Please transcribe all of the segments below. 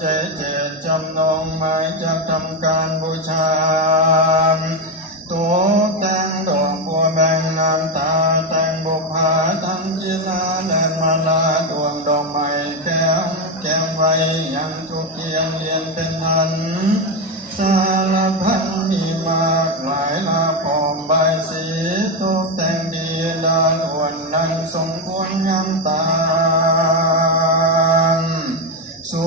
ใจเจตจำนงหมายจะทำการบูชาตัวแต่งดอกบัวแบ่งน้ำตาแต่งบุพาทั้งกีฬาและมาลาดวงดอกไม้แก้มไว้ยังทุกเทียนเรียนเป็นทันสารพันมีมากหลายลาพร้อมใบสีตกแต่งดีดานอวนนั่งทรงควรงามตาสุ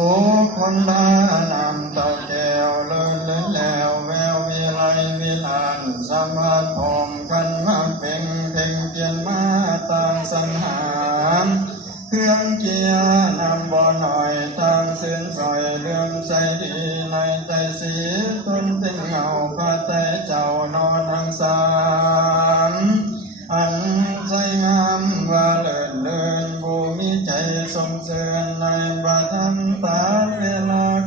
คนลานำเต่าแก้วเลื่อนแล้วแวววิไลวิลานสมาธิพร้อมกันมาเพ่งเปลี่ยนมาต่างสังหารเครื่องเกียร์นำบ่อหน่อยต่างเส้นสอยเรื่องใสดีในใจสีต้นเต็งเงาพระแต่เจ้านอนทางสาร